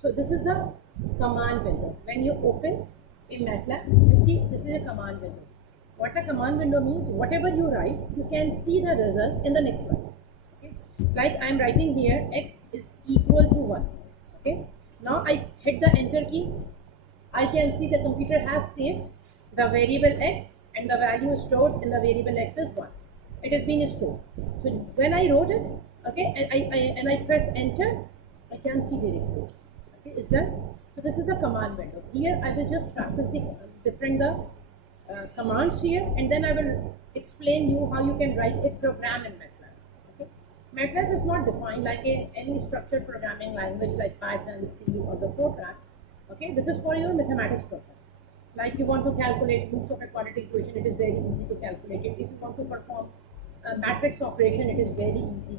So this is the command window. When you open in MATLAB, you see this is a command window. What a command window means, whatever you write, you can see the result in the next line. Okay? Like I am writing here, x is equal to 1. Okay? Now I hit the enter key. I can see the computer has saved the variable x and the value stored in the variable x is 1. It is being stored. So when I wrote it, okay, and I press enter, I can see very clearly. Okay, is done. So this is the command window. Here I will just practice the different commands here, and then I will explain you how you can write a program in MATLAB. Okay? MATLAB is not defined like any structured programming language like Python, C, or the Fortran. Okay, this is for your mathematics purpose. Like you want to calculate roots of a quadratic equation, it is very easy to calculate it. If you want to perform a matrix operation, it is very easy.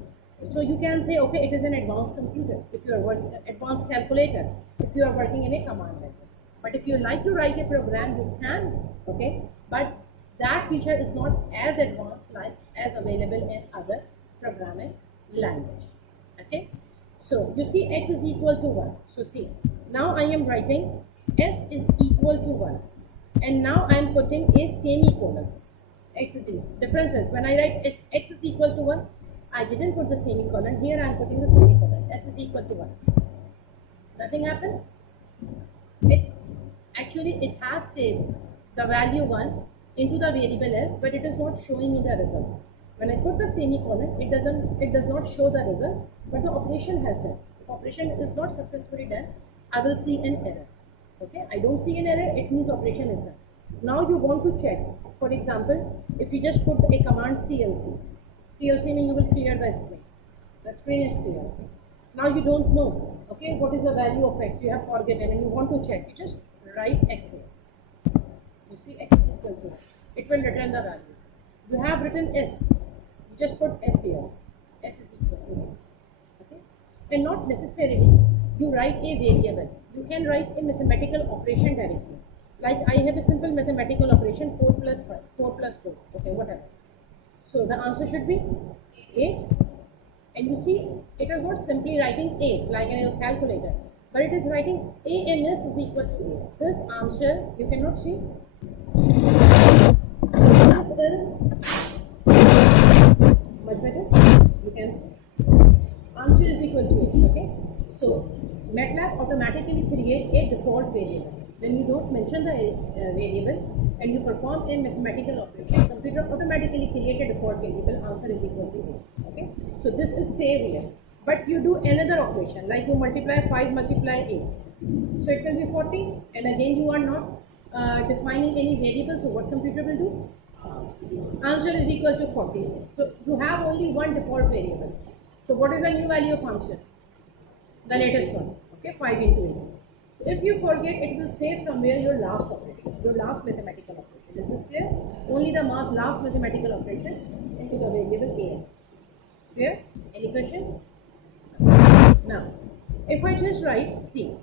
So you can say, okay, it is an advanced computer. If you are working, advanced calculator, if you are working in a command line. But if you like to write a program, you can, okay. But that feature is not as advanced like as available in other programming language. Okay. So you see x is equal to 1. So see, now I am writing s is equal to 1. And now I am putting a semicolon. X is equal. Difference is when I write x is equal to 1, I didn't put the semicolon. Here I am putting the semicolon. S is equal to 1. Nothing happened. It has saved the value 1 into the variable s, but it is not showing me the result. When I put the semicolon, it does not show the result, but the operation has done. If operation is not successfully done, I will see an error. Okay, I don't see an error, it means operation is done. Now you want to check, for example, if you just put a command CLC. CLC means you will clear the screen. The screen is clear. Now you don't know, okay, what is the value of x? You have forgotten and you want to check. You just write x here. You see x is equal to, it will return the value. You have written s. You just put s here. S is equal to, okay, and not necessarily you write a variable. You can write a mathematical operation directly. Like I have a simple mathematical operation 4 plus 5, 4 plus 4, okay, whatever. So the answer should be 8. And you see, it is not simply writing 8 like in a calculator, but it is writing AMS is equal to 8. This answer, you cannot see. So this is much better. You can see. Answer is equal to 8, okay. So MATLAB automatically create a default variable. When you don't mention the variable and you perform a mathematical operation, computer automatically create a default variable, answer is equal to 8. Okay, so this is saved here. But you do another operation, like you multiply 5 multiply 8. So it will be 40, and again you are not defining any variable, so what computer will do? Answer is equal to 40. So you have only one default variable. So what is the new value of answer? The latest one, okay, 5 into 8. So if you forget, it will save somewhere your last operation, your last mathematical operation. Is this clear? Only the last mathematical operation into the variable AX. Clear? Any question? Now, if I just write C,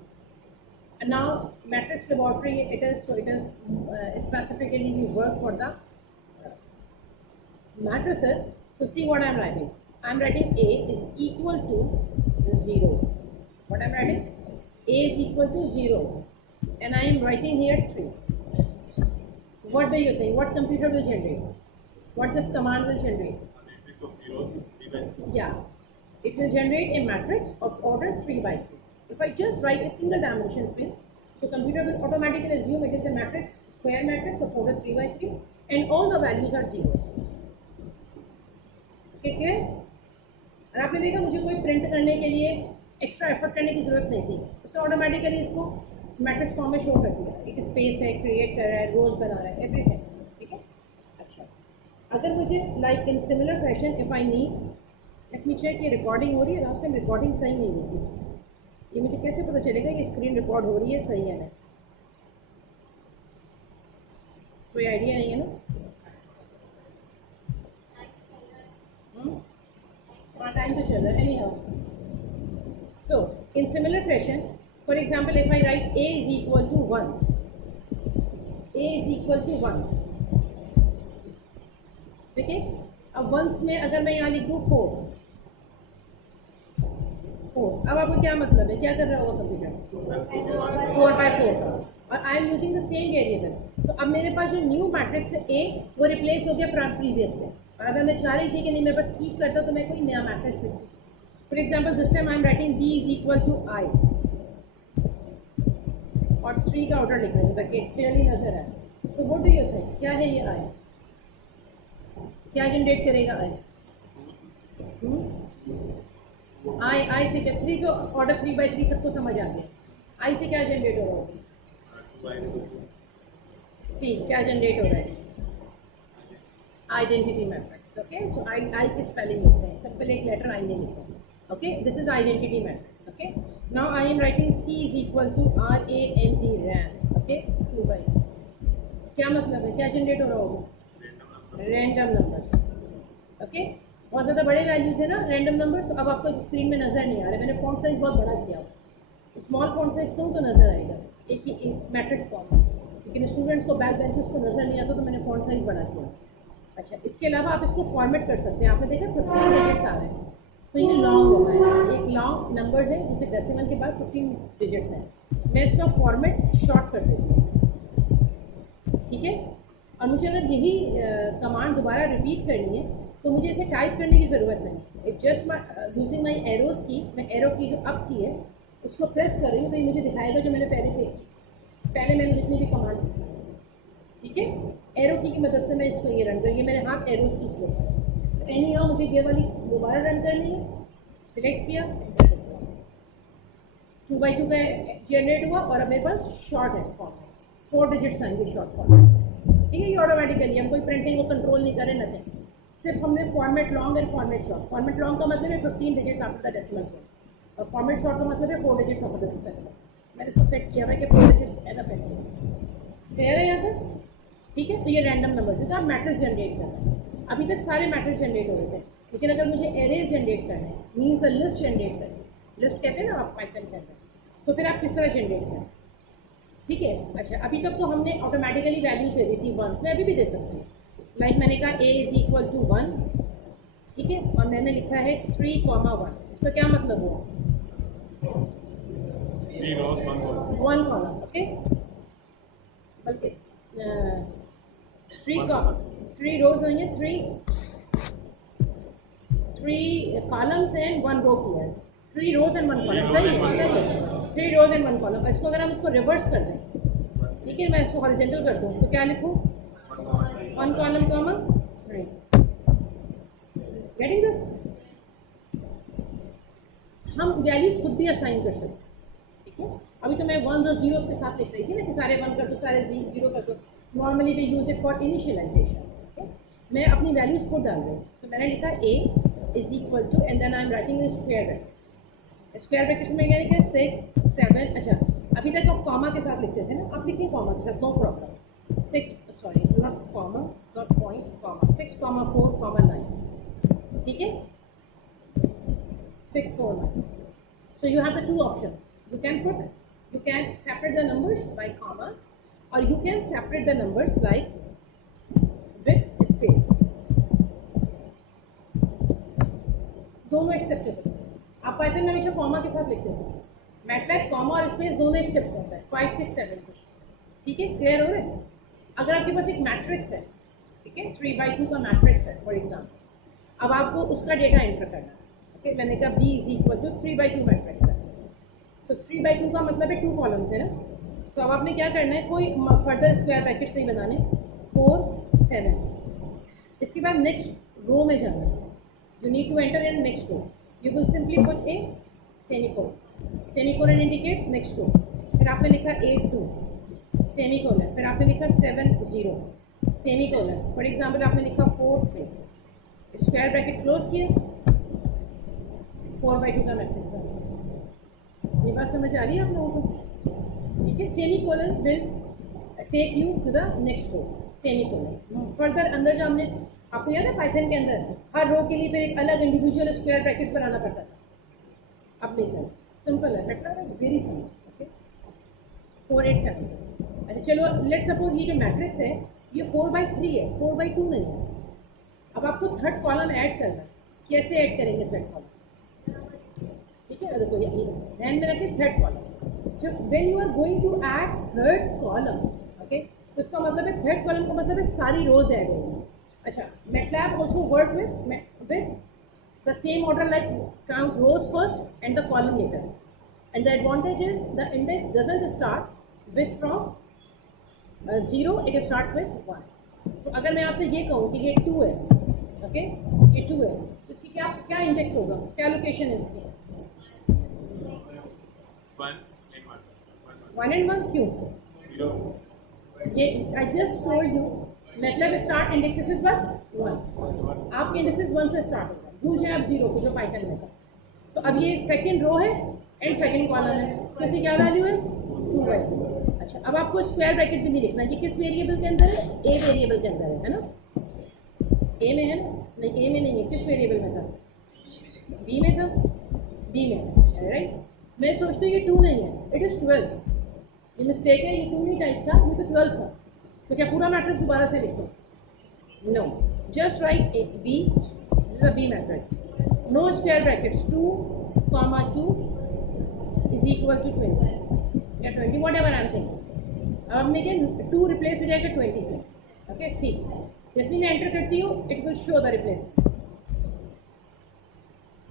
and now matrix laboratory it is, so it is specifically we work for the matrices. To see what I am writing, I am writing A is equal to zeros. What I am writing? A is equal to zeros, and I am writing here 3. What do you think? What computer will generate? What this command will generate? Yeah, it will generate a matrix of order 3 by 3. If I just write a single dimension field, so computer will automatically assume it is a matrix, square matrix of order 3 by 3, and all the values are zeros. ठीक है? और आपने देखा मुझे कोई print करने के लिए एक्स्ट्रा एफर्ट करने की जरूरत नहीं थी, उसने ऑटोमेटिकली इसको मैट्रिक्स फॉर्म में शो कर दिया. एक स्पेस है, क्रिएट कर रहा है, रोज बना रहा है, एवरीथिंग. ठीक है. अच्छा, अगर मुझे like in similar fashion if I need, let me check ये रिकॉर्डिंग हो रही है. लास्ट टाइम रिकॉर्डिंग सही नहीं हुई थी. ये मुझे कैसे पता चलेगा कि स्क्रीन रिकॉर्ड हो रही है सही है ना? कोई आइडिया नहीं है ना? Time to children anyhow. So in similar fashion, for example, if I write A is equal to ones, A is equal to ones. ठीक है. अब वंस में अगर मैं यहाँ लिख दूँ 4, 4। अब आपको क्या मतलब है, क्या कर रहा होगा कंप्यूटर? 4/4 का, और I am using the same variable. तो अब मेरे पास जो न्यू मैट्रिक्स है ए, वो रिप्लेस हो गया प्रीवियस से। और अगर मैं चाह रही थी कि नहीं मेरे पास कीप करता तो मैं कोई नया मैट्रिक्स लिखती। For example this time I am writing B is equal to I, और 3 का ऑर्डर लिख रही हूँ ताकि क्लियरली नजर आए। So what do you think, क्या है ये आई? क्या जनरेट करेगा आई? आई से क्या 3, जो ऑर्डर 3/3 सबको समझ आ गया। आई से क्या जनरेट हो रहा है? सी क्या जनरेट हो रहा है? Identity matrix. ओके, सो आई की स्पेलिंग लिखते हैं, सब पहले एक लेटर आई नहीं लिखते हैं। Okay, this is identity matrix. Okay, now I am writing C is equal to RAND रैन। ओके, 2/, क्या मतलब है, क्या जनरेट हो रहा होगा? Random numbers. ओके, बहुत ज़्यादा बड़े वैल्यूज है ना रैंडम नंबर्स, तो अब आपको स्क्रीन में नज़र नहीं आ रहा। मैंने फॉन्ट साइज बहुत बड़ा किया, स्मॉल फॉन्ट साइज क्यों, तो नज़र आएगा एक ही मैट्रिक्स फॉर्म, लेकिन स्टूडेंट्स को बैक बेंचेस को नज़र नहीं आता तो मैंने फॉन्ट साइज बड़ा किया। अच्छा, इसके अलावा आप इसको फॉर्मेट कर सकते हैं। आपने देखा 15 डिजिट्स आ रहे हैं, तो ये लॉन्ग होगा है, एक लॉन्ग नंबर्स है जिसे डेसिमल के बाद 15 डिजिट्स हैं। मैं इसका फॉर्मेट शॉर्ट कर देती हूँ, ठीक है। और मुझे अगर यही कमांड दोबारा रिपीट करनी है तो मुझे इसे टाइप करने की ज़रूरत नहीं, it just using my arrows की। मैं एरो की जो अप की है उसको प्रेस कर रही हूँ तो ये मुझे दिखाएगा जो मैंने पहले मैंने जितनी भी कमांड लिखी है, ठीक है। एरो की मदद से मैं इसको ये रन कर, ये मेरे हाथ एरोज की है। तो एनी हाउ मुझे ये वाली दोबारा रन करनी है, सिलेक्ट किया, 2/2 का जनरेट हुआ, और अब मेरे पास शॉर्ट है फॉर्मेट, 4 डिजिट्स आएंगे शॉर्ट फॉर्मेट, ठीक है। ये ऑटोमेटिकली हम कोई प्रिंटिंग को कंट्रोल नहीं करें, नथिंग, सिर्फ हमने format long and format short. Format long का मतलब है 15 digits after the decimal point, और फॉर्मेट शॉर्ट का मतलब है 4 digits after the decimal point. मैंने इसको सेट किया हुआ है कि 4 digits as a pen, clear है यहाँ तक, ठीक है। तो ये रैंडम नंबर है, तो आप मैट्रिक्स जनरेट करना है। अभी तक सारे मैट्रिक्स जनरेट हो रहे थे, लेकिन अगर मुझे एरेज जनरेट करना है, मीन्स द लिस्ट जनरेट करना है, लिस्ट कहते हैं ना आप पाइथन कहते हैं, तो फिर आप किस तरह जनरेट करें, ठीक है। अच्छा, अभी तक तो हमने ऑटोमेटिकली वैल्यू दे दी थी 1, मैं अभी भी दे सकती हूँ। लाइक मैंने कहा a इज इक्वल टू 1, ठीक है, और मैंने लिखा है 3,1। इसका क्या मतलब हुआ? 1 कॉलम, ओके, बल्कि 3 रोज नहीं है, 3 कॉलम्स एंड 1 रो किया है, 3 रोज एंड 1 कॉलम, सही है, सही है, 3 रोज एंड 1 कॉलम। इसको अगर हम इसको रिवर्स कर दें, ठीक है, मैं इसको हॉरिजॉन्टल कर दूँ तो क्या लिखूँ? 1 कॉलम कॉमा 3, गेटिंग दिस? हम वैल्यूज खुद भी असाइन कर सकते हैं, ठीक है। अभी तो मैं 1s और 0s के साथ लिख रही थी ना कि सारे 1 कर दो, सारे 0 कर दो। Normally we use it for initialization, okay. मैं अपनी वैल्यूज खुद डाल रही हूँ, तो मैंने लिखा a is equal to, and then I am writing in square brackets. Square brackets में क्या लिखा है? 6, 7। अच्छा, अभी तक आप कॉमा के साथ लिखते थे ना, आप लिखिए कॉमा के साथ, no problem. 6, sorry not comma, not point, comma, 6,4,9, ठीक है, 6, 4, 9। So you have the 2 options. You can separate the numbers by commas, or you can separate the numbers like with space. दोनों एक्सेप्टेबल। आप Python में हमेशा comma के साथ लिखते थे, मैटलैब कॉमा और स्पेस दोनों एक्सेप्ट करता है, 5, 6, 7 को, ठीक है, क्लियर हो रहा है। अगर आपके पास एक मैट्रिक्स है, ठीक है, 3/2 का मैट्रिक्स है फॉर एग्जाम्पल, अब आपको उसका डेटा एंटर करना है, ओके। मैंने कहा b is equal to 3/2 matrix है, तो 3/2 का मतलब है 2 कॉलम्स है ना, तो अब आपने क्या करना है, कोई फर्दर स्क्वायर ब्रैकेट्स नहीं बनाने, 4, 7। इसके बाद नेक्स्ट रो में जाना है, you need to enter in next row, you will simply put a semicolon, semicolon indicates next row, फिर आपने लिखा 8, 2 सेमीकोलन, फिर आपने लिखा 7, 0 सेमीकोलन, फॉर एग्जाम्पल आपने लिखा 4, 3, स्क्वायर ब्रैकेट क्लोज किया, 4/2 का मैट्रिक्स है। ये बात समझ आ रही है आप लोगों को, ठीक है। Semicolon will take you to the next row, semicolon. Further अंदर जो हमने, आपको याद है पाइथन के अंदर हर रो के लिए फिर एक अलग इंडिविजुअल स्क्वायर ब्रैकेट्स बनाना पड़ता था, अब नहीं करना, सिंपल है, बेटर है, वेरी सिंपल, ओके। 4, 8, 7। अच्छा चलो, लेट सपोज ये जो मैट्रिक्स है ये 4/3 है, 4/2 नहीं है। अब आपको थर्ड कॉलम ऐड करना है, कैसे ऐड करेंगे थर्ड कॉलम? ठीक है, देखो ये ध्यान में रखें थर्ड कॉलम। जब when you are going to add third column, okay, तो इसका मतलब है थर्ड कॉलम का मतलब है सारी रोज ऐड होंगी। अच्छा, MATLAB also work with the same order, like count rows first and the column later, and the advantage is the index doesn't start with from 0, it starts with 1. तो अगर मैं आपसे ये कहूँ कि ये 2 है, ओके, ये 2 है, तो इसकी क्या क्या इंडेक्स होगा, क्या लोकेशन है इसकी? 1 and 1 क्यों? ये आई जस्ट टोल्ड यू मतलब स्टार्ट इंडेक्सेस इज 1, आपके इंडेक्सेस 1 से स्टार्ट होगा, भूल जाए आप 0 को जो पाइथन में था। तो अब ये सेकंड रो है एंड सेकंड कॉलम है, तो इसकी क्या वैल्यू है? 2 वैल्यू। अच्छा, अब आपको स्क्वायर ब्रैकेट भी नहीं लिखना, ये किस वेरिएबल के अंदर है? ए वेरिएबल के अंदर है ना? ए में है ना? नहीं, ए में नहीं है, किस वेरिएबल में था? बी में था, बी में है, राइट। मैं सोचती हूँ ये 2 नहीं है, इट इज़ 12, ये मिस्टेक है, ये 2 नहीं टाइप था, ये तो 12 था। तो क्या पूरा मैट्रिक्स दोबारा से लिखो? No, just write a B, this is a B matrix, no square brackets, 2, 2 is equal to 20 या 20 whatever I am thinking. अब हमने क्या 2 रिप्लेस हो जाएगा 20 से, ओके। सी जैसे ही मैं एंटर करती हूँ it will show the replacement.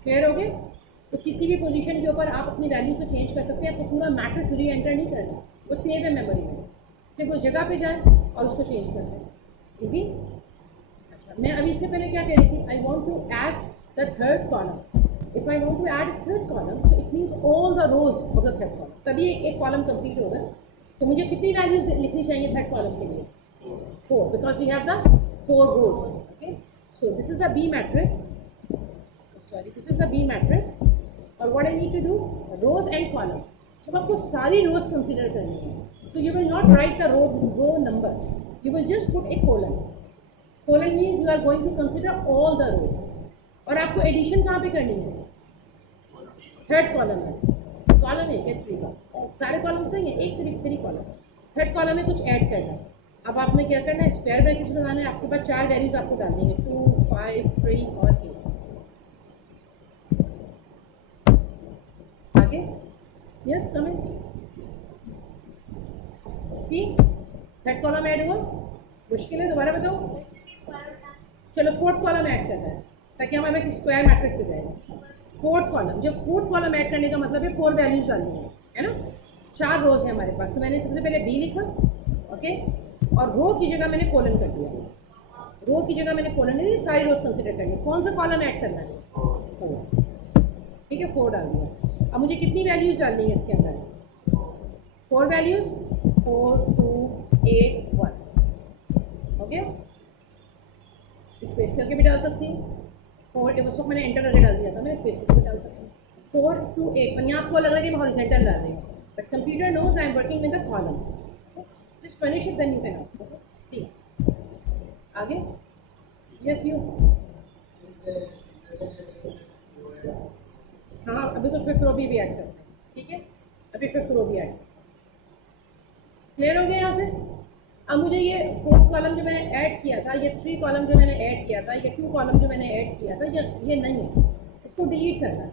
Clear हो गया? तो किसी भी पोजीशन के ऊपर आप अपनी वैल्यू को चेंज कर सकते हैं, आपको पूरा मैट्रिक्स री एंटर नहीं करना, वो सेव है मेमोरी में, सिर्फ उस जगह पे जाएं और उसको चेंज कर दें, इजी। अच्छा, मैं अभी इससे पहले क्या कह रही थी, I want to add the third column. If I want to add third column, so it means all the rows of the third column, तभी एक कॉलम कंप्लीट होगा। तो मुझे कितनी वैल्यूज लिखनी चाहिए थर्ड कॉलम के लिए? 4, because we have the 4 rows, okay. So this is the B matrix, sorry this is the B matrix, और what I need to do, rows and column. जब आपको सारी रोज कंसिडर करनी है, so you will not write the row number, you will just put a colon. Colon means you are going to consider all the rows, और आपको addition कहाँ पे करनी है? थर्ड कॉलम में। कॉलम है क्या 3 का, सारे कॉलम्स नहीं है, एक 3 कॉलम, थर्ड कॉलम में कुछ ऐड करना है। अब आपने क्या करना है, स्क्वायर ब्रैकेट्स बनाना है, आपके पास 4 वैल्यूज आपको डालनी है, 2, 5, 3 और 8। आगे यस कमेंट, सी थर्ड कॉलम ऐड हुआ, मुश्किल है, दोबारा बताओ। चलो फोर्थ कॉलम ऐड करना है ताकि हमारे एक स्क्वायर मैट्रिक्स हो जाएगा। फोर्थ कॉलम, जब फोर्थ कॉलम ऐड करने का मतलब है 4 वैल्यूज डालनी है ना। 4 रोज है हमारे पास, तो मैंने सबसे पहले बी लिखा, ओके, और रो की जगह मैंने कोलन कर दिया, रो की जगह मैंने कोलन नहीं, सारी रोज कंसिडर करनी। कौन सा कॉलम ऐड करना है? 4, ठीक है, 4 डाल दिया। अब मुझे कितनी वैल्यूज डालनी है इसके अंदर? 4 वैल्यूज, 4, 2, 8, 1, ओके। स्पेस करके भी डाल सकती हूँ, 4 उस वक्त मैंने एंटर करके डाल दिया था, मैं स्पेस करके भी डाल सकती हूँ। 4, 2, 8, पर यहाँ आपको लग रहा है कि मैं हॉरिजॉन्टल डाल रही हूँ, but computer knows I am working with the columns, just finish it then you can ask, okay. See आगे, यस यू, हाँ अभी तो 5th रो भी ऐड करना है, ठीक है, अभी 5th रो भी ऐड। क्लियर हो गया यहाँ से? अब मुझे ये 4th कॉलम जो मैंने ऐड किया था, ये 3 कॉलम जो मैंने ऐड किया था, ये 2 कॉलम जो मैंने ऐड किया था, ये नहीं है, इसको डिलीट करना है।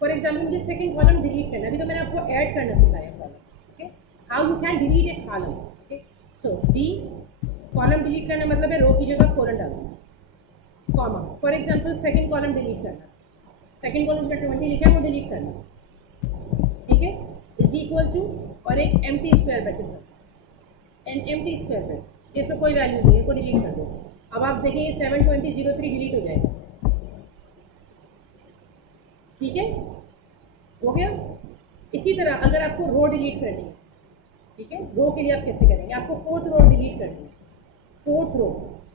फॉर एग्जाम्पल मुझे सेकंड कॉलम डिलीट करना है, अभी तो मैंने आपको ऐड करना सिखाया column, okay, how you can delete a column, okay. So B column delete करना मतलब है रो की जगह कोलन डालना, comma. For example second column delete करना, सेकेंड कॉलम में 20 लिखा है वो डिलीट करना, ठीक है, इज इक्वल टू, और एक empty square bracket, an empty square bracket, इसमें कोई वैल्यू नहीं है, को डिलीट कर दो। अब आप देखेंगे 72003 डिलीट हो जाएगा, ठीक है, हो गया। इसी तरह अगर आपको रो डिलीट करनी है, ठीक है, रो के लिए आप कैसे करेंगे? आपको 4th रो डिलीट करनी है, 4th रो,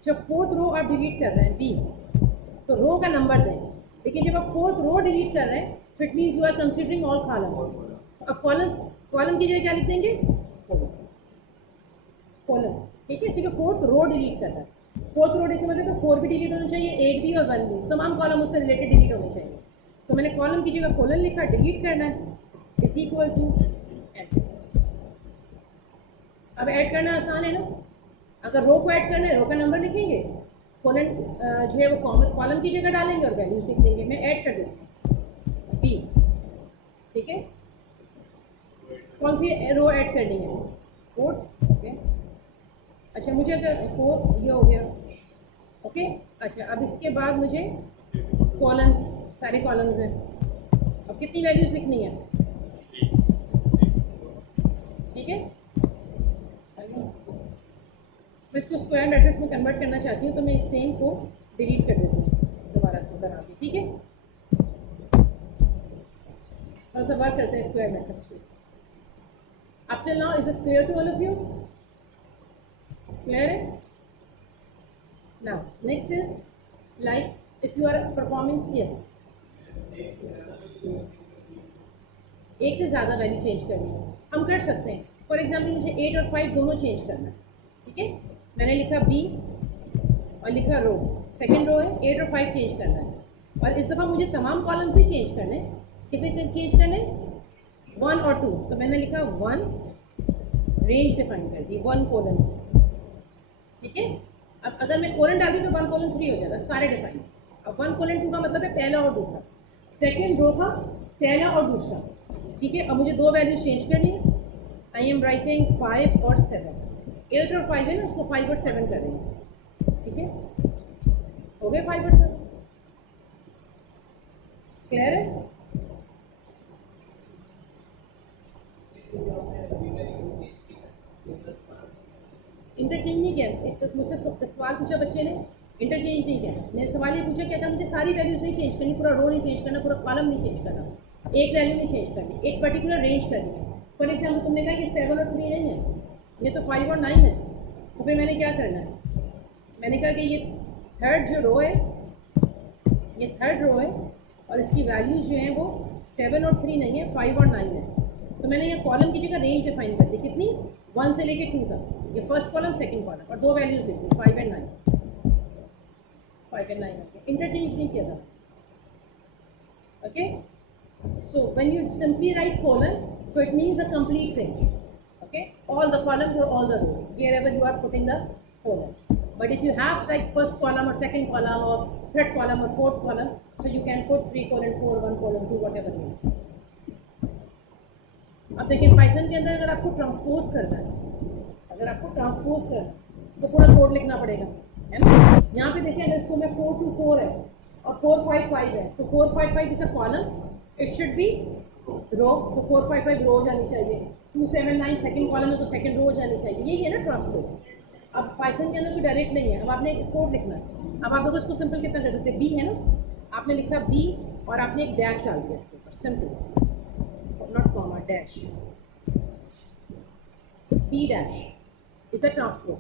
जब 4th रो आप डिलीट कर रहे हैं बी, तो रो का नंबर दें, लेकिन जब आप 4th रो डिलीट कर रहे हैं तो it means you are considering all columns. अब कॉलम की जगह क्या लिख देंगे? कॉलम, ठीक है, ठीक है, 4th रो डिलीट करना है। 4th रो डिलीट मतलब 4 भी डिलीट होना चाहिए, 8 भी और 1 भी, तमाम कॉलम उससे रिलेटेड डिलीट होने चाहिए। तो मैंने कॉलम की जगह कॉलन लिखा, डिलीट करना है, इज इक्वल टू एड। अब ऐड करना आसान है ना, अगर रो को ऐड करना है रो का नंबर लिखेंगे, कॉलन जो है वो कॉलम की जगह डालेंगे और वैल्यूज लिख देंगे। मैं ऐड कर देती हूँ बी, कौन सी रो ऐड करनी है? 4, ओके। अच्छा मुझे अगर 4 ये हो गया, ओके। अच्छा अब इसके बाद मुझे कॉलम, सारे कॉलम्स हैं, अब कितनी वैल्यूज लिखनी है? ठीक है, मैं इसको स्क्वायर मैट्रिक्स में कन्वर्ट करना चाहती हूँ, तो मैं इस सेम को डिलीट कर देती हूँ दोबारा से बना के, ठीक है। थोड़ा सा वर्क करते हैं स्क्वायर मैट्रिक्स पे। Up till now is this clear to all of you? Clear है? Now next is like if you are performing, yes, एक से ज़्यादा वैल्यू चेंज करनी है, हम कर सकते हैं। फॉर एग्जाम्पल मुझे 8 और 5 दोनों चेंज करना है, ठीक है। मैंने लिखा बी और लिखा रो, सेकेंड रो है, 8 और 5 चेंज करना है। और इस दफ़ा मुझे तमाम कॉलम्स ही चेंज करने हैं। कितने चेंज करने? 1 और 2। तो मैंने लिखा 1, रेंज डिफाइन कर दी 1 कोलन, ठीक है। अब अगर मैं कोलन डाल दी तो 1 कोलन 3 हो जाएगा, सारे डिफाइन। अब 1 कोलन 2 का मतलब है पहला और दूसरा, सेकेंड रो का पहला और दूसरा, ठीक है। अब मुझे दो वैल्यूज चेंज करनी है। आई एम राइटिंग 5 और 7, 8 और 5 है ना, उसको 5 और 7 कर देंगे, ठीक है। हो गए 5 और 7, क्लियर है? इंटरचेंज नहीं किया, तो मुझसे सवाल पूछा बच्चे ने, इंटरचेंज नहीं किया। मैंने सवाल ये पूछा क्या था, मुझे सारी वैल्यूज नहीं चेंज करनी, पूरा रो नहीं चेंज करना, पूरा कॉलम नहीं चेंज करना, एक वैल्यू नहीं चेंज करनी, एक पर्टिकुलर रेंज करनी है। फॉर एग्जाम्पल तुमने कहा कि 7 और 3 नहीं है, ये तो 5 और 9 है, तो फिर मैंने क्या करना है? मैंने कहा कि ये थर्ड जो रो है, ये थर्ड रो है और इसकी वैल्यूज जो हैं वो 7 और 3 नहीं है, 5 और 9 है। तो मैंने ये कॉलम की जगह रेंज डिफाइन कर दी, कितनी? 1 से लेके 2 तक, ये फर्स्ट कॉलम सेकंड कॉलम, और दो वैल्यूज लिख दी 5 एंड 9, 5 एंड 9। इंटरचेंज नहीं किया था, okay. So when you simply write colon, so it means a complete range, okay, all the columns or all the rows wherever you are putting the colon. But if you have like first column or second column or third column or fourth column, so you can put 3 colon 4, 1 colon 2, whatever you want. अब देखिए Python के अंदर अगर आपको transpose करना है, अगर आपको ट्रांसपोज करना है तो पूरा कोड लिखना पड़ेगा, है ना। यहाँ पे देखिए अगर इसको मैं 4 to 4 है और 4 5 5 है, तो 4 5 5 is a column, it should be row, तो 4 5 5 रो जानी चाहिए। 2 7 9 सेकंड कॉलम है तो सेकंड रो जानी चाहिए, यही है ना ट्रांसपोज। अब पाइथन के अंदर कोई डायरेक्ट नहीं है, अब आपने एक कोड लिखना है। अब आप देखो इसको सिंपल कितना कर सकते हैं, बी है ना, आपने लिखा बी और आपने एक डैश डाल दिया इसके ऊपर, simple, not comma, dash, B dash is the transpose.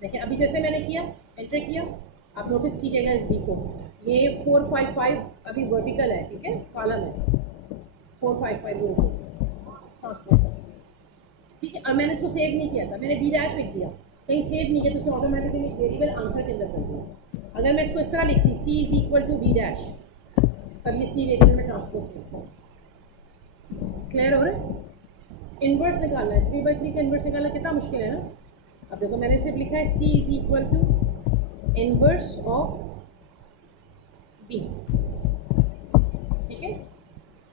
देखिए अभी जैसे मैंने किया, एंटर किया, आप नोटिस कीजिएगा इस बी को, ये 4 5 5 अभी वर्टिकल है, ठीक है, कॉलम है, 4 5 5 रो ट्रांसपोज, ठीक है। अब मैंने इसको सेव नहीं किया था, मैंने बी डैश लिख दिया, कहीं सेव नहीं किया तो उसने ऑटोमेटिकली वेरिएबल आंसर के अंदर कर दिया। अगर मैं इसको इस तरह लिखती C is equal to B dash, तब ये सी वेरिएबल में ट्रांसपोज करता हूँ, क्लियर हो रहा है? इन्वर्स निकालना है, 3 by 3 का इन्वर्स निकालना कितना मुश्किल है ना। अब देखो मैंने सिर्फ लिखा है C is equal to inverse of B, ठीक है,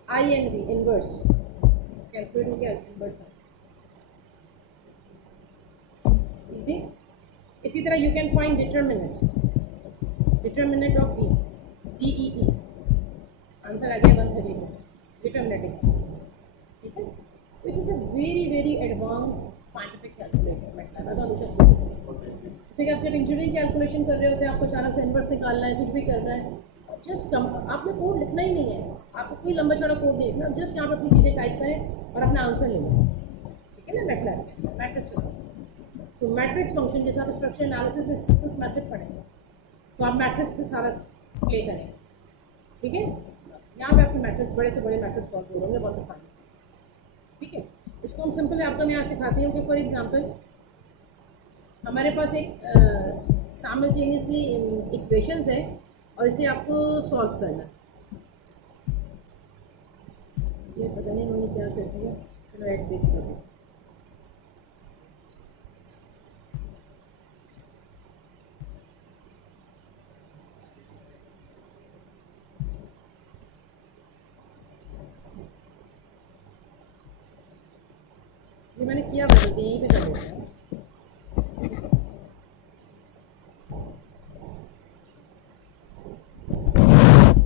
I N B, inverse, calculate हो गया इन्वर्स है, इजी। इसी तरह you can find determinant, determinant of B, D E E, answer आ गया 132, डिटर्मिनेंट, ठीक है। It is a very advance scientific calculator, मतलब मैं तो हमेशा ठीक है। आप जब इंजीनियरिंग कैलकुलेशन कर रहे होते हैं, आपको अचानक से इन्वर्स निकालना है, कुछ भी करना है, जस्ट आपने कोड लिखना ही नहीं है, आपको कोई लंबा चौड़ा कोड नहीं लिखना, जस्ट यहाँ पर अपनी चीज़ें टाइप करें और अपना आंसर लेना, ठीक है ना। मैटलैब मैट्रिक्स, तो मैट्रिक्स फंक्शन जैसे आप स्ट्रक्चर एनालिसिस में सिंपल मेथड पढ़ेंगे, तो आप मैट्रिक्स से सारा प्ले करें, ठीक है। यहाँ पे आपके मैट्रिक्स, बड़े से बड़े मैट्रिक्स सॉल्व हो होंगे बहुत आसानी से, ठीक है। इसको हम सिंपल आपको मैं यहाँ सिखाती हूँ कि फॉर एग्जांपल हमारे पास एक साइमल्टेनियसली इक्वेशंस है और इसे आपको सॉल्व करना है। ये पता नहीं इन्होंने क्या कर दिया, चलो ऐड देख लो। ये मैंने किया बदलती यहीं पे कर लेते हैं.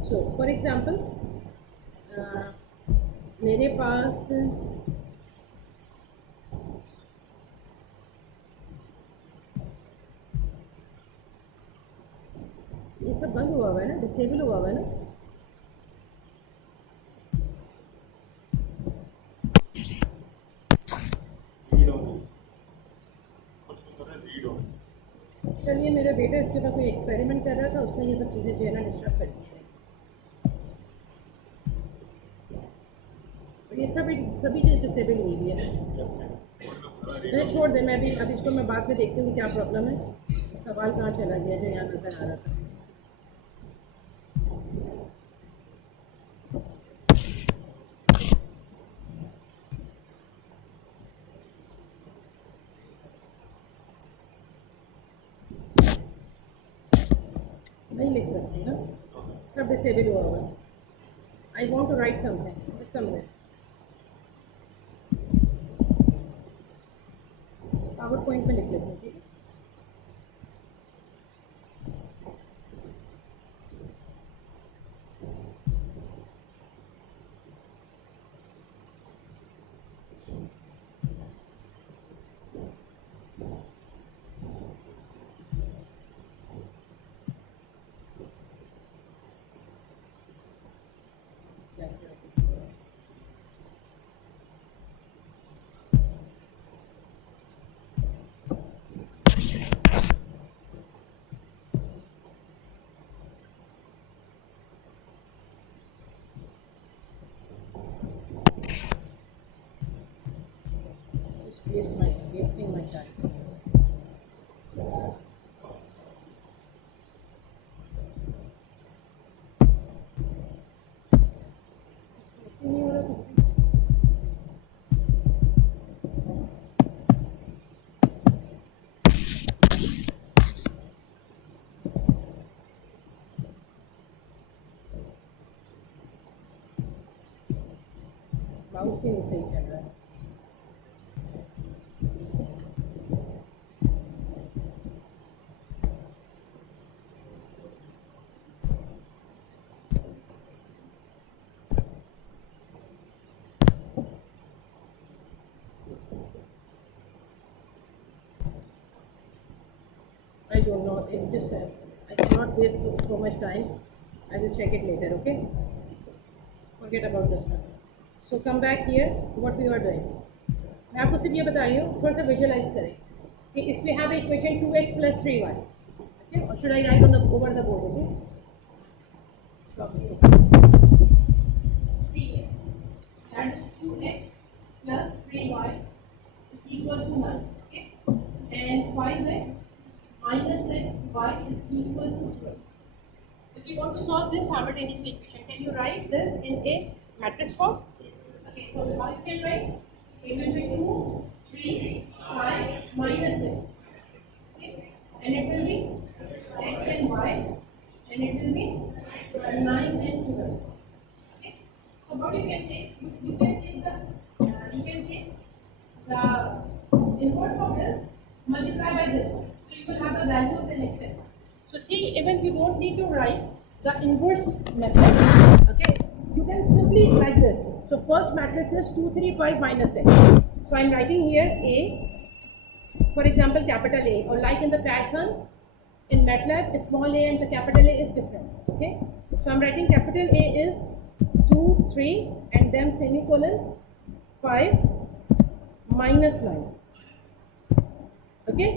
So for example, मेरे पास ये सब बंद हुआ हुआ है ना, डिसेबल हुआ हुआ है ना. चलिए, मेरा बेटा इसके बाद कोई एक्सपेरिमेंट कर रहा था, उसने ये सब चीज़ें जो है ना डिस्टर्ब कर दी है. और ये सभी चीज़ डिसेबल हुई हुई है. नहीं, छोड़ दे, मैं अब इसको मैं बाद में देखती हूँ कि क्या प्रॉब्लम है. सवाल कहाँ चला गया जो यहाँ नजर आ रहा था. नहीं लिख सकती ना, सब डिसेबल हुआ हुआ है. I want to write something, just a minute. PowerPoint में लिख लेते हैं, ठीक है. Wasting my time. नहीं हो रहा कुछ. माउस भी नहीं सही चल रहा है. I don't know. It just I cannot waste so much time. I will check it later. Okay. Forget about this one. So come back here. What we are doing. मैं आपको सिर्फ ये बता रही हूँ, थोड़ा सा विजुअलाइज करें कि if we have equation 2x plus 3y, okay, or should I write on the over the board, okay? See, that is 2x plus 3y is equal to 9, okay, and 5x minus 6y is equal to 12. If you want to solve this simultaneous equation, can you write this in a matrix form? Okay, so how you can write? It will be 2, 3, 5 minus 6. Okay, and it will be x and y, and it will be 9 and 12. Okay, so what you can take? You can take the inverse of this multiply by this one. So you will have the value of an x and y. So see, even you don't need to write the inverse method. Okay, you can simply like this. So first matrix is 2, 3, 5 minus x. So I'm writing here A, for example, capital A, or like in the Python, in MATLAB, small a and the capital A is different. Okay, so I'm writing capital A is 2, 3, and then semicolon 5 minus 9. Okay,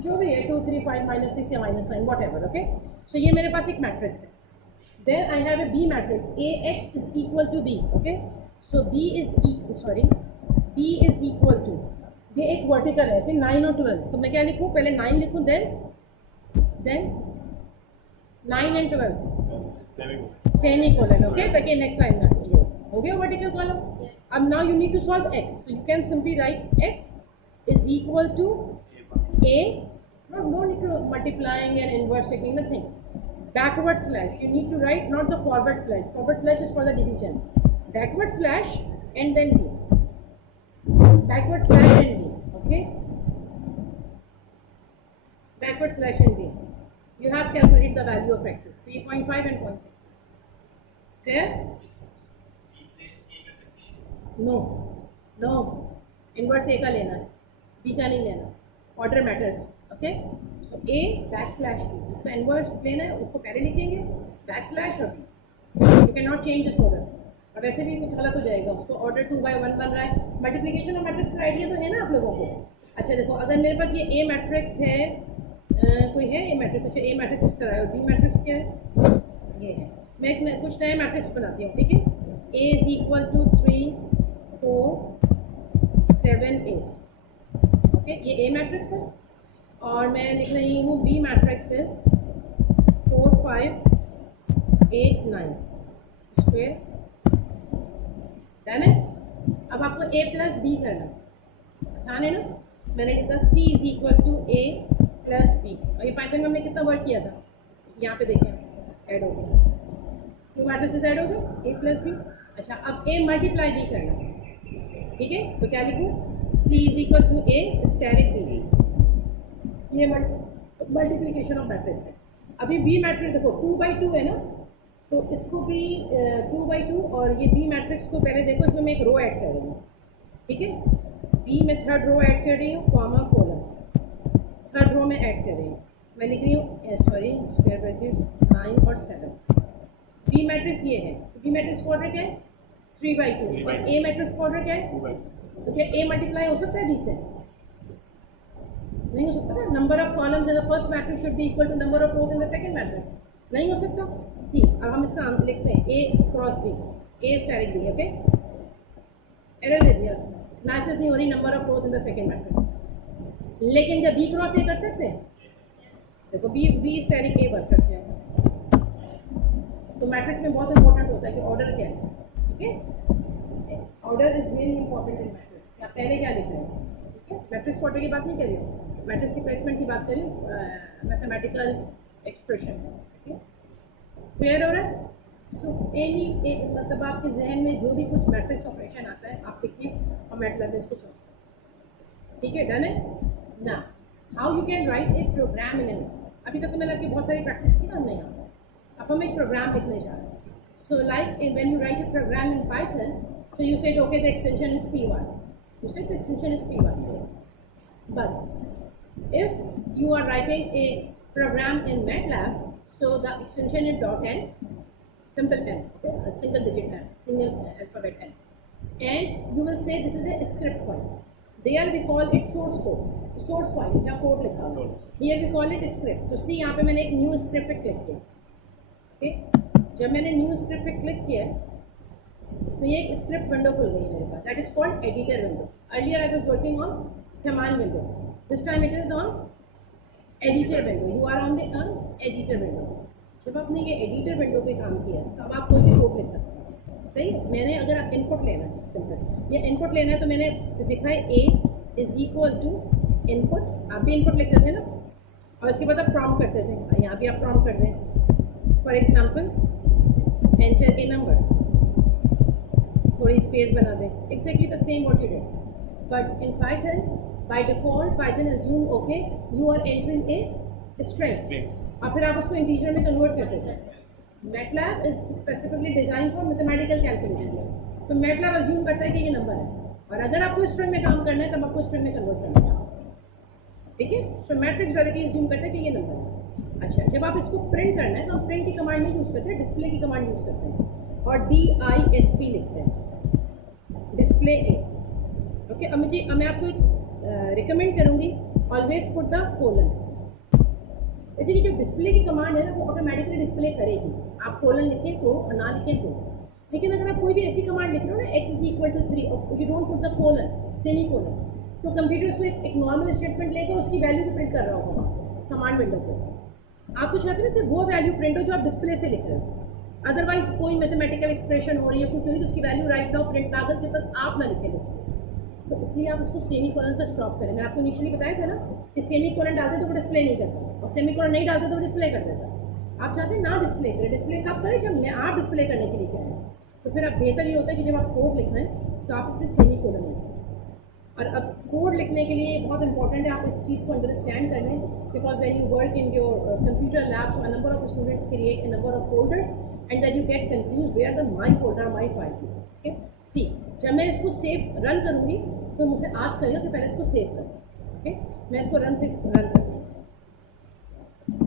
जो भी है 2, 3, 5 minus 6 या minus 9, whatever. Okay, so ये मेरे पास एक matrix है. Then I have a B matrix. Ax is equal to B. Okay, so B is equal to, ये एक वर्टिकल है, फिर 9 और 12. तो मैं क्या लिखूँ? पहले 9 लिखूँ, then 9 and 12 सेमीकोलन. ओके, ताकि नेक्स्ट लाइन में ये हो गया वर्टिकल कॉलम. अब now you need to solve x. So you can simply write x is equal to A. No need to multiplying and inverse taking, nothing. Backward slash, you need to write not the forward slash. Forward slash is for the division. Backward slash and then B. backward slash and b. Okay, backward slash and b. You have calculated the value of x's 3.5 and 0.6. Clear? No, no. Inverse a का लेना है, b का नहीं लेना. Order matters. Okay? So a backslash b. जिसका inverse लेना है उसको पहले लिखेंगे, backslash और b. You cannot change this order. अब वैसे भी कुछ गलत हो जाएगा. उसको order 2/1 बन रहा है. Multiplication of matrix का आइडिया तो है ना आप लोगों को. अच्छा देखो, अगर मेरे पास ये a मैट्रिक्स है, कोई है a मैट्रिक्स. अच्छा, a मैट्रिक्स इस तरह है और b मैट्रिक्स क्या है? ये है. मैं एक कुछ नया मैट्रिक्स बनाती हूँ. ठीक है, a is equal to 3 4 7 8. Okay, ये a मैट्रिक्स है और मैं लिख रही हूँ b matrix is 4 5 8 9 square. Done है. अब आपको a प्लस b करना है. आसान है ना. मैंने लिखा c is equal to a plus b और ये पाइथन में हमने कितना वर्क किया था. यहाँ पे देखें, ऐड हो गया. टू मैट्रिक्स ऐड हो गए, a प्लस b. अच्छा, अब a मल्टीप्लाई b करना है. ठीक है, तो क्या लिखूँ? c is equal to a asterisk b. ये मल्टीप्लिकेशन ऑफ मैट्रिक्स है. अभी b मैट्रिक्स देखो 2/2 है ना, तो इसको भी 2/2 और ये b मैट्रिक्स को पहले देखो, इसमें मैं एक रो ऐड कर रही हूँ. ठीक है, b में थर्ड रो ऐड कर रही हूँ, कॉमा कोलन थर्ड रो में ऐड कर रही हूँ. मैं लिख रही हूँ सॉरी स्क्वायर ब्रैकेट्स 9 और 7. b मैट्रिक्स ये है, तो b मैट्रिक्स का ऑर्डर क्या है? 3/2. और a मैट्रिक्स का ऑर्डर क्या है? तो क्या a मल्टीप्लाई हो सकता है b से? नहीं हो सकता ना. Number of columns in the first matrix should be equal to number of rows in the second matrix. नहीं हो सकता. सी. अब हम इसका आंसर लिखते हैं a cross b, a asterisk b. Okay, error दे दिया उसने, मैचेस नहीं हो रही number of rows in the second matrix. लेकिन जब b क्रॉस a कर सकते हैं, देखो b स्टेरिक a वर्क करते हैं. तो मैट्रिक्स में बहुत इंपॉर्टेंट होता है कि ऑर्डर क्या है. ठीक है, order is very important in matrix. आप पहले क्या लिख रहे हैं? ठीक है, मैट्रिक्स ऑर्डर की बात नहीं कर रही हूँ, मैट्रिक्स की प्लेसमेंट की बात कर रही हूँ, मैथमेटिकल एक्सप्रेशन. ठीक है, क्लियर हो रहा है? सो एनी मतलब आपके जहन में जो भी कुछ मैट्रिक्स ऑपरेशन आता है आप लिखिए और मैटलैब में इसको सॉल्व. ठीक है, डन है ना. How you can write a program in N. अभी तक तो मैंने आपकी बहुत सारी प्रैक्टिस की ना हमने यहाँ. अब हम एक प्रोग्राम लिखने जा रहे हैं. So like when you write a program in Python, so you said okay the extension is p1. You said the extension is p1. But if you are writing a program in MATLAB, so the extension is .n, simple n, okay? A single digit n, single alphabet n, and you will say this is a script file. There we call it source code, source file जहाँ code लिखा हुआ. Here we call it script. तो see यहाँ पे मैंने एक new script पे click किया. Okay? जब मैंने new script पे क्लिक किया तो ये एक स्क्रिप्ट विंडो खुल गई मेरे पास. That is called editor window. Earlier I was working on command window. This time it is on editor window. You are on the editor window. जब आपने ये एडिटर विंडो पे काम किया तो अब आप कोई भी कोड लिख सकते हैं. सही. मैंने अगर आप इनपुट लेना है, सिंपल ये इनपुट लेना है, तो मैंने लिखा है a is equal to input. आप भी इनपुट लिखते थे ना, और उसके बाद आप प्रॉम्प्ट करते थे. यहाँ भी आप प्रॉम्प्ट कर दें. For example enter a number, थोड़ी स्पेस बना दें. Exactly the same what you did, but in Python by default Python assume okay you are entering a string और फिर आप उसको इंटीजर में कन्वर्ट कर देते हैं. MATLAB is specifically design for mathematical calculation. तो मैटलैब अज्यूम करता है कि ये नंबर है, और अगर आपको स्ट्रिंग में काम करना है तब आपको स्ट्रिंग में कन्वर्ट करना है. ठीक है, तो मैट्रिक्स डायरेक्टली अज्यूम करता है कि ये नंबर है. अच्छा, जब आप इसको प्रिंट करना है तो हम प्रिंट की कमांड नहीं यूज़ करते, डिस्प्ले की कमांड यूज़ करते हैं और DISP लिखते हैं, डिस्प्ले ए. ओके, अब मैं आपको एक रिकमेंड करूँगी, ऑलवेज पुट द कोलन. इसलिए जो डिस्प्ले की कमांड है ना वो ऑटोमेटिकली डिस्प्ले करेगी, आप कोलन लिखें तो और ना लिखें तो. लेकिन अगर आप कोई भी ऐसी कमांड लिख रहे हो ना x इज इक्वल टू 3 और you don't put the colon, semi colon, तो कंप्यूटर उसको एक नॉर्मल स्टेटमेंट लेकर उसकी वैल्यू भी प्रिंट कर रहा होगा कमांड विंडो पे. आप तो चाहते हैं ना सिर्फ वो वैल्यू प्रिंट हो जो आप डिस्प्ले से लिख रहे हो. अदरवाइज कोई मैथमेटिकल एक्सप्रेशन हो रही है, कुछ हो रही है, तो उसकी वैल्यू राइट नाउ प्रिंट ना कर जब तक आप ना लिखें डिस्प्ले. तो इसलिए आप उसको सेमी कोलन से स्टॉप करें. मैं आपको इनिशियली बताया था ना कि सेमी कोलन डालते तो वो डिस्प्ले नहीं करता, और सेमी कोलन नहीं डालते तो वो डिस्प्ले कर देता. आप चाहते हैं ना डिस्प्ले करें, डिस्प्ले कब करें जब मैं आप डिस्प्ले करने के लिए करें. तो फिर आप बेहतर ये होता है कि जब आप कोड लिख रहे हैं तो आप उसमें सेमी कोलन लिखें. और अब कोड लिखने के लिए बहुत इंपॉर्टेंट है आप इस चीज़ को अंडरस्टैंड कर लें, because when you work in your computer lab, so a number of students create a number of folders and then you get confuse where the my folder my file is. Okay, see जब मैं इसको save run करूँगी तो मुझसे ask करेगा कि पहले इसको सेव करें। ओके, मैं इसको रन करूँगी।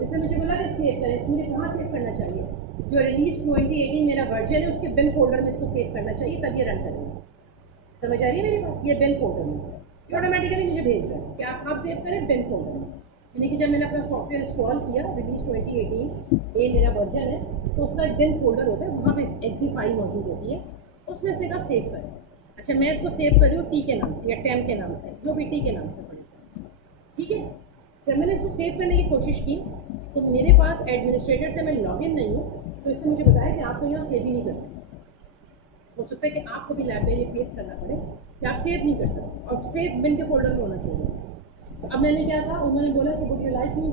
इसने मुझे बोला कि सेव करें, मुझे कहाँ सेव करना चाहिए? जो रिलीज 2018 मेरा वर्जन है उसके बिन फोल्डर में इसको सेव करना चाहिए, तब ये रन करेंगे। समझ आ रही है मेरी बात? ये बिन फोल्डर में ये ऑटोमेटिकली मुझे भेज रहा है कि आप सेव करें बिन फोल्डर में। यानी कि जब मैंने अपना सॉफ्टवेयर इंस्टॉल किया रिलीज 2018 ये मेरा वर्जन है, तो उसका एक बिन फोल्डर होता है, वहाँ पे एक्सी फाइल मौजूद होती है, उसमें इसने कहा सेव करें। अच्छा, मैं इसको सेव कर रही हूँ टी के नाम से या टेम के नाम से, जो भी टी के नाम से पड़ेगा। ठीक है, जब मैंने इसको सेव करने की कोशिश की तो मेरे पास एडमिनिस्ट्रेटर से मैं लॉगिन नहीं हूँ, तो इसने मुझे बताया कि आपको यहाँ सेव ही नहीं कर सकते। हो सकता है कि आपको भी लैब में ये फेस करना पड़े कि आप सेव नहीं कर सकते, और सेव बिन के फोल्डर में होना चाहिए। तो अब मैंने क्या कहा, उन्होंने बोला कि would you like to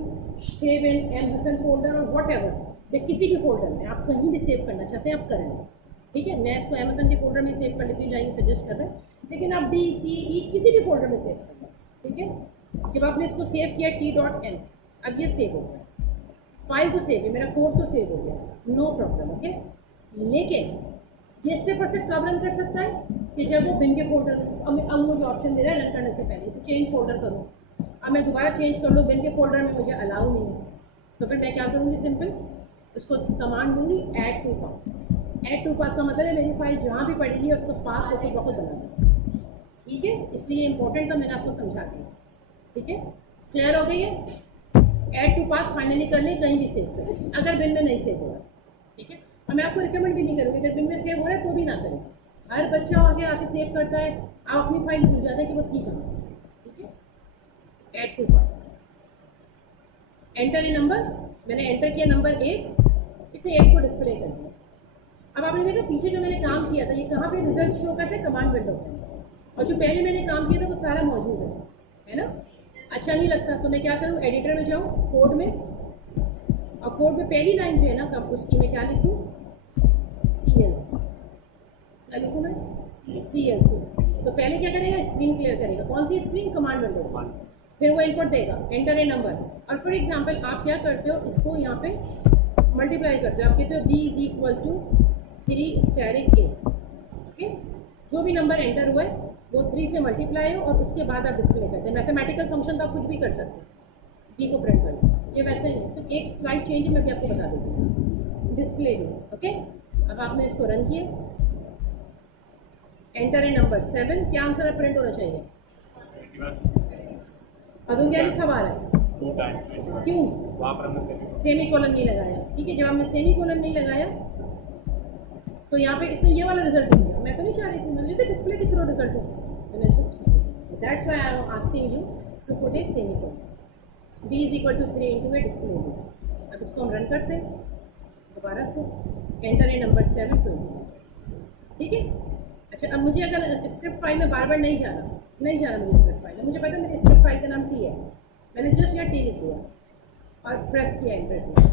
save in M Hasan folder और वॉट एवर, या किसी भी फोल्डर में आप कहीं भी सेव करना चाहते हैं आप करें। ठीक है, मैं इसको एम हसन के फोल्डर में सेव कर लेती हूँ, जाएंगे सजेस्ट कर रहे हैं, लेकिन आप डी सी ई किसी भी फोल्डर में सेव करना। ठीक है, जब आपने इसको सेव किया t.m, अब ये सेव हो गया, फाइल तो सेव है, मेरा कोड तो सेव हो गया, नो प्रॉब्लम। ओके, लेकिन ये सिर्फ और सिर्फ कब रन कर सकता है कि जब वो बिन के फोल्डर, अब मुझे ऑप्शन दे रहा है रन करने से पहले तो चेंज फोल्डर करूँ। अब मैं दोबारा चेंज कर लूँ बिन के फोल्डर में, मुझे अलाउ नहीं है, तो फिर मैं क्या करूँगी, सिंपल उसको कमांड दूँगी add to path. Add to path का मतलब है मेरी फाइल जहाँ भी पड़ेगी उसको पाथ होकर बहुत बनाना। ठीक है, इसलिए इंपॉर्टेंट था, मैंने आपको समझा दिया। ठीक है, क्लियर हो गई है? ऐड टू पाथ फाइनली कर लें, कहीं भी सेव करें अगर बिन में नहीं सेव हो रहा। ठीक है, और मैं आपको रिकमेंड भी नहीं करूँगी अगर बिन में सेव हो रहा है तो भी ना करें। हर बच्चा आगे आके सेव करता है, आप अपनी फाइल भूल जाते हैं कि वो थी कहाँ। ठीक है, add to path, enter a number, मैंने एंटर किया नंबर 8, इसने 8 को डिस्प्ले कर दिया। अब आपने देखा पीछे जो मैंने काम किया था ये कहाँ पे रिजल्ट शो करते हैं, कमांड विंडो पे, और जो पहले मैंने काम किया था वो सारा मौजूद है ना। अच्छा नहीं लगता तो मैं क्या करूँ, एडिटर में जाऊँ, कोड में, और कोड में पहली लाइन जो है ना कब उसकी मैं क्या लिखूँ, CLC, क्या लिखूँ मैं, CLC। तो पहले क्या करेगा, स्क्रीन क्लियर करेगा, कौन सी स्क्रीन, कमांड विंडो, फिर वो इनपुट देगा एंटर ए नंबर। और फॉर एग्जांपल आप क्या करते हो, इसको यहाँ पे मल्टीप्लाई करते हो, आप कहते हो b is equal to 3 asterisk a। Okay, जो भी नंबर एंटर हुआ है वो 3 से मल्टीप्लाई हो और उसके बाद आप डिस्प्ले करते हैं। मैथमेटिकल फंक्शन तो आप कुछ भी कर सकते हैं, b को प्रिंट कर, ये वैसे ही सिर्फ एक स्लाइड चेंज है, मैं भी आपको बता देती हूँ, डिस्प्ले भी। ओके, अब आपने इसको रन किया, एंटर ए नंबर 7, क्या आंसर प्रिंट होना चाहिए, अदो क्या लिखा हुआ है, क्यों सेमी कोलन नहीं लगाया। ठीक है, जब हमने सेमी कोलन नहीं लगाया तो यहाँ पे इसने ये वाला रिजल्ट दिया, मैं तो नहीं चाह रही थी, मुझे तो डिस्प्ले के थ्रू रिजल्ट हो, that's why I am asking you to put a semicolon, b is equal to 3 into a display. अब इसको हम रन करते हैं दोबारा से, एंटर ए नंबर 7 ठीक है। अच्छा, अब मुझे अगर स्क्रिप्ट फाइल में बार बार नहीं जाना मुझे स्क्रिप्ट फाइल, मुझे पता है मेरी स्क्रिप्ट फाइल का नाम टी है, मैंने जस्ट यहाँ टी लिख दिया और प्रेस किया एंटर किया,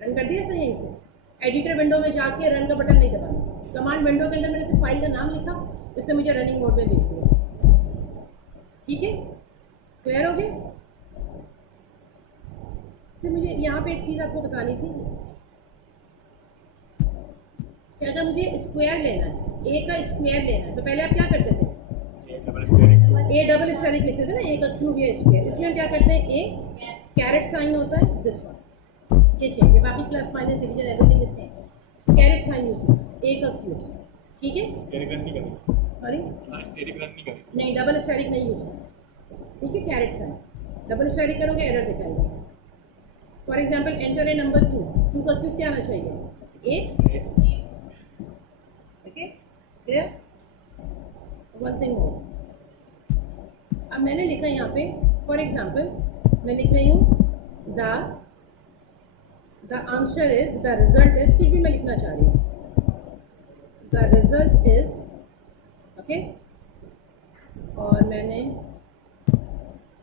रन कर दिया। सही, यहीं से एडिटर विंडो में जाके रन का बटन नहीं दबाना, कमांड विंडो के अंदर मैंने सिर्फ फाइल का नाम लिखा, इससे मुझे रनिंग मोड में भेज दिया। ठीक है, क्लियर हो गया? इससे मुझे यहाँ पे एक चीज़ आपको बतानी थी कि अगर मुझे स्क्वायर लेना है, ए का स्क्वायर लेना है, तो पहले आप क्या करते थे, ए डबल स्टेरिक लिखते थे ना, ए का क्यूब या स्क्वायर, इसलिए हम क्या करते हैं, ए कैरेट साइन होता है दिस वन, ये चाहिए, बाकी plus minus division everything is same, caret sign use करते ए का क्यूब। ठीक है, सॉरी नहीं, डबल स्टेरिक नहीं यूज करते। ठीक है, कैरेट साइन, डबल स्टेरिक करोगे एरर दिखाएगा। For example enter a number 2 का क्यूब क्या आना चाहिए, 8। Okay, clear? One thing more, अब मैंने लिखा यहाँ पे फॉर एग्जाम्पल मैं लिख रही हूँ the answer is, the result is, कुछ भी मैं लिखना चाह रही हूँ, द रिजल्ट इज, ओके, और मैंने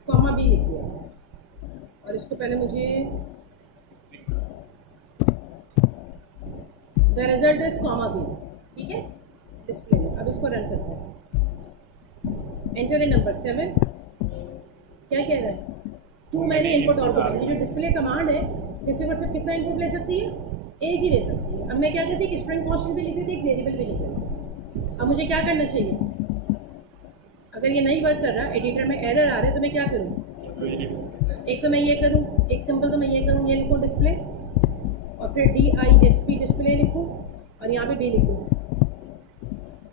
कॉमा भी लिख दिया, और इसको पहले मुझे the result is comma B, ठीक है, डिस्प्ले में। अब इसको रन करते हैं, एंटर इन नंबर 7, क्या कह रहा है, टू मैनी इनपुट आउटपुट। जो डिस्प्ले कमांड है रिसीवर से कितना इनपुट ले सकती है, एक ही ले सकती है। अब मैं क्या कहती हूँ कि स्ट्रिंग कांस्टेंट भी लिख देती है, एक वेरिएबल भी लिख देती है। अब मुझे क्या करना चाहिए, अगर ये नहीं वर्क कर रहा, एडिटर में एरर आ रहे, तो मैं क्या करूँ, एक तो मैं ये करूँ, एक सिंपल तो मैं ये करूँ, ये लिखूँ डिस्प्ले, और फिर DISP डिस्प्ले लिखूँ, और यहाँ पे भी लिखूँ,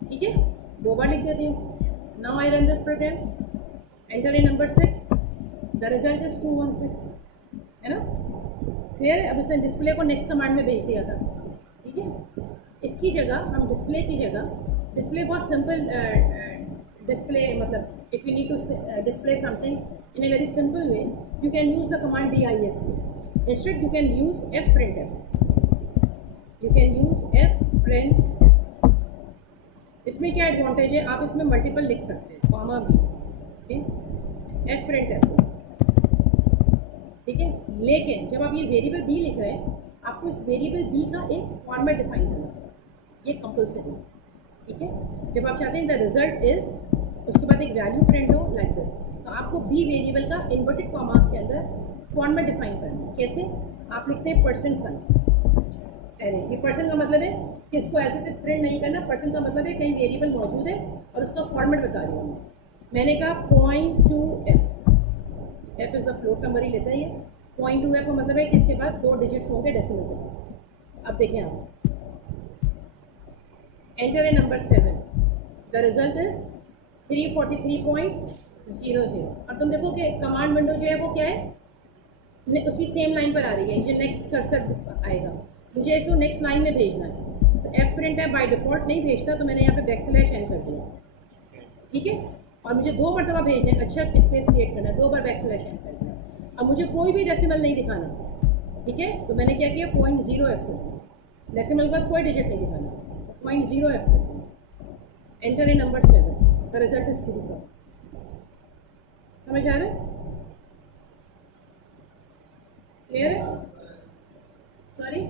ठीक है, 2 बार लिख देती हूँ। Now I run this program, enter in number 6, the result is 216, है ना, क्लियर है। अब इसने डिस्प्ले को नेक्स्ट कमांड में भेज दिया था, ठीक है। इसकी जगह हम डिस्प्ले की जगह, डिस्प्ले बहुत सिंपल डिस्प्ले, मतलब if you need to display something in a very simple way, you can use the command DISP. Instead, you can use fprintf. You can use fprintf. इसमें क्या एडवांटेज है, आप इसमें multiple लिख सकते हैं, कॉमा भी, fprintf, ठीक है। लेकिन जब आप ये वेरिएबल बी लिख रहे हैं, आपको इस वेरिएबल बी का एक फॉर्मेट डिफाइन करना है, ये कंपल्सरी है, ठीक है। जब आप चाहते हैं द रिजल्ट इज, उसके बाद एक वैल्यू प्रिंट हो लाइक दिस, तो आपको बी वेरिएबल का इन्वर्टेड कॉमास के अंदर फॉर्मेट डिफाइन करना है। कैसे, आप लिखते हैं परसेंट सन एरे, ये परसेंट का मतलब है कि इसको ऐसे जैसे प्रिंट नहीं करना, परसेंट का मतलब है कहीं वेरिएबल मौजूद है और उसका फॉर्मेट बता रही हूँ मैंने कहा 0.2f, f is the float number ही लेता है ये, 0.2f का मतलब है कि इसके बाद 2 डिजिट्स होंगे डेसिमल के। अब देखें आप, enter in number 7, the result is 343.00, और तुम देखो कि कमांड विंडो जो है वो क्या है, उसी सेम लाइन पर आ रही है, ये नेक्स्ट कर्सर आएगा, मुझे इसको नेक्स्ट लाइन में भेजना है। तो fprintf बाय डिफॉल्ट नहीं भेजता, तो मैंने यहाँ पे बैकस्लैश एन कर दिया, ठीक है। और मुझे 2 मरतबा भेजना है, अच्छा स्पेस क्रिएट करना है, 2 बार बैकस्लैश एन कर दिया। अब मुझे कोई भी डेसिमल नहीं दिखाना, ठीक है, तो मैंने क्या किया, 0.0f कर दिया, डेसिमल के बाद कोई डिजिट नहीं दिखाना, 0.0f कर दिया, enter in number 7, the result is 3। समझ आ रहा है, क्लियर है, सॉरी,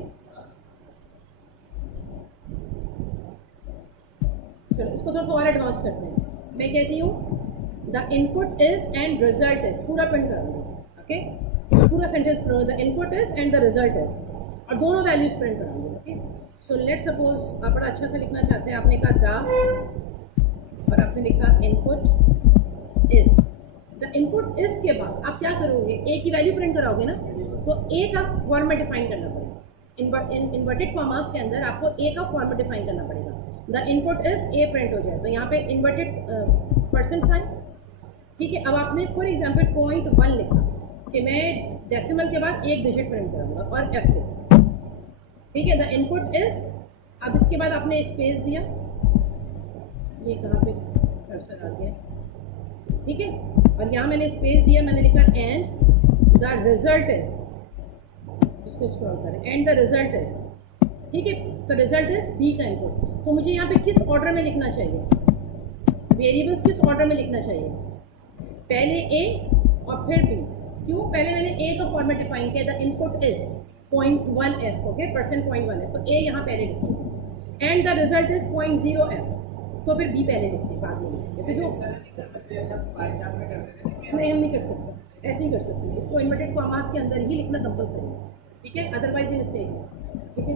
चलो इसको थोड़ा सा और एडवांस करते हैं। मैं कहती हूँ the input is and result is, पूरा प्रिंट करूँगी, ओके, पूरा sentence print, the input is and the result is, और दोनों वैल्यूज प्रिंट करूँगी, ओके। सो लेट सपोज आप बड़ा अच्छा से लिखना चाहते हैं, आपने कहा द, और आपने लिखा input is, the input is के बाद आप क्या करोगे, ए की वैल्यू प्रिंट कराओगे ना, तो ए का फॉर्मेट डिफाइन करना पड़ेगा, इन्वर्टेड कॉमास के अंदर आपको ए का फॉर्मेट डिफाइन करना पड़ेगा। The input is a print हो जाए, तो यहाँ पे इन्वर्टेड परसेंट साइन, ठीक है। अब आपने फॉर एग्जांपल 0.1 लिखा कि मैं डेसिमल के बाद एक डिजिट प्रिंट करूँगा और एफ लिखा, ठीक है। द इनपुट इज, अब इसके बाद आपने स्पेस दिया, ये कहाँ पे कर्सर आ गया, ठीक है, और यहाँ मैंने स्पेस दिया, मैंने लिखा एंड द रिजल्ट इज, इसको स्क्रॉल करें, एंड द रिजल्ट इज, ठीक है। तो रिजल्ट इज बी का इनपुट, तो मुझे यहाँ पे किस ऑर्डर में लिखना चाहिए, वेरिएबल्स किस ऑर्डर में लिखना चाहिए, पहले ए और फिर बी, क्यों, पहले मैंने ए का फॉर्मेट डिफाइन किया, the input is 0.1f, okay, percent 0.1f, तो ए यहाँ पहले लिखेंगे, and the result is 0.0f, तो फिर बी पहले लिखते बाद में लिखेंगे, तो जो नहीं, हम नहीं कर सकते, ऐसे ही कर सकते हैं, इसको इन्वर्टेड कॉमास के अंदर ही लिखना कंपलसरी है, ठीक है, अदरवाइज ये मिस्टेक है, ठीक है।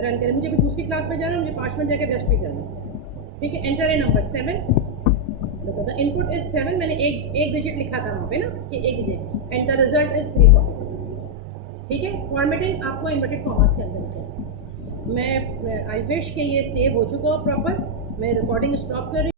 रन करें, मुझे भी दूसरी क्लास में जाना है, मुझे 5 मिनट जाकर रेस्ट भी करना है, ठीक है। एंटर है नंबर 7, देखो द इनपुट इज 7, मैंने एक डिजिट लिखा था वहाँ पे ना, कि एक digit, and the result is 340, ठीक है। फॉर्मेटिंग आपको इन्वर्टेड कॉमास के अंदर लिखना है। मैं आई विश कि ये सेव हो चुका हो प्रॉपर। मैं रिकॉर्डिंग स्टॉप कर रही हूँ।